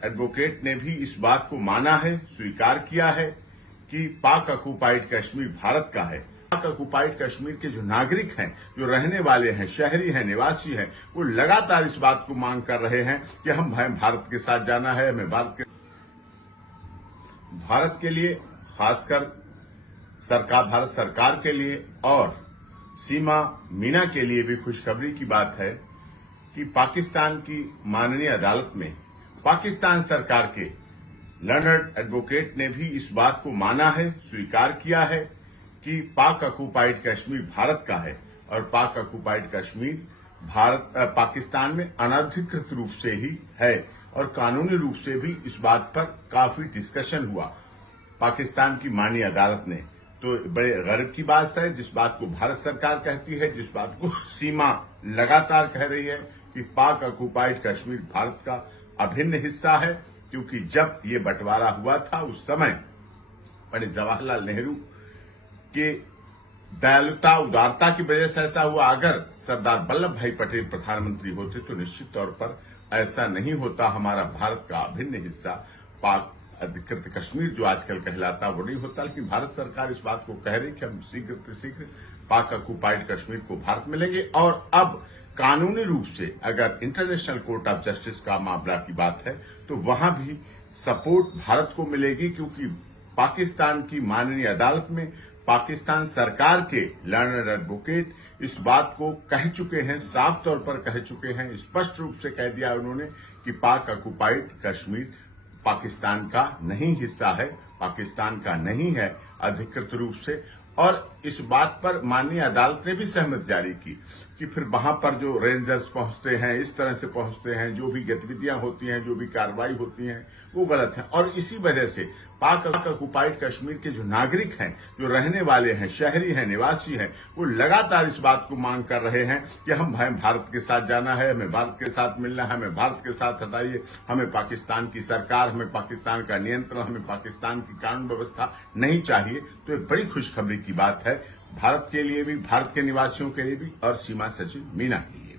Learned advocate ने भी इस बात को माना है, स्वीकार किया है कि पाक ऑक्युपाइड कश्मीर भारत का है। पाक ऑक्युपाइड कश्मीर के जो नागरिक हैं, जो रहने वाले हैं, शहरी हैं, निवासी हैं, वो लगातार इस बात को मांग कर रहे हैं कि हमें भारत के साथ जाना है, हमें भारत के लिए, खासकर भारत सरकार के लिए और सीमा मीना के लिए भी खुशखबरी की बात है कि पाकिस्तान की माननीय अदालत में पाकिस्तान सरकार के लर्नड एडवोकेट ने भी इस बात को माना है, स्वीकार किया है कि पाक ऑक्युपाइड कश्मीर भारत का है और पाक ऑक्युपाइड कश्मीर पाकिस्तान में अनधिकृत रूप से ही है और कानूनी रूप से भी इस बात पर काफी डिस्कशन हुआ पाकिस्तान की माननीय अदालत ने। तो बड़े गर्व की बात है, जिस बात को भारत सरकार कहती है, जिस बात को सीमा लगातार कह रही है कि पाक ऑक्युपाइड कश्मीर भारत का अभिन्न हिस्सा है, क्योंकि जब ये बंटवारा हुआ था उस समय पंडित जवाहरलाल नेहरू के दयालुता, उदारता की वजह से ऐसा हुआ। अगर सरदार वल्लभ भाई पटेल प्रधानमंत्री होते तो निश्चित तौर पर ऐसा नहीं होता। हमारा भारत का अभिन्न हिस्सा पाक अधिकृत कश्मीर जो आजकल कहलाता वो नहीं होता। लेकिन भारत सरकार इस बात को कह रही कि हम शीघ्र से शीघ्र पाक ऑक्युपाइड कश्मीर को भारत में लेंगे और अब कानूनी रूप से अगर इंटरनेशनल कोर्ट ऑफ जस्टिस का मामला की बात है तो वहां भी सपोर्ट भारत को मिलेगी, क्योंकि पाकिस्तान की माननीय अदालत में पाकिस्तान सरकार के लर्नड एडवोकेट इस बात को कह चुके हैं, साफ तौर पर कह चुके हैं, स्पष्ट रूप से कह दिया उन्होंने कि पाक ऑक्युपाइड कश्मीर पाकिस्तान का नहीं हिस्सा है, पाकिस्तान का नहीं है अधिकृत रूप से। और इस बात पर माननीय अदालत ने भी सहमति जारी की कि फिर वहां पर जो रेंजर्स पहुंचते हैं, इस तरह से पहुंचते हैं, जो भी गतिविधियां होती हैं, जो भी कार्रवाई होती हैं, वो गलत है। और इसी वजह से पाक ऑक्युपाइड कश्मीर के जो नागरिक हैं, जो रहने वाले हैं, शहरी हैं, निवासी हैं, वो लगातार इस बात को मांग कर रहे हैं कि हमें भारत के साथ जाना है, हमें भारत के साथ मिलना है, हमें भारत के साथ हटाइए, हमें पाकिस्तान की सरकार, हमें पाकिस्तान का नियंत्रण, हमें पाकिस्तान की कानून व्यवस्था नहीं चाहिए। तो एक बड़ी खुशखबरी की बात है भारत के लिए भी, भारत के निवासियों के लिए भी और सीमा सचिव मीना के लिए।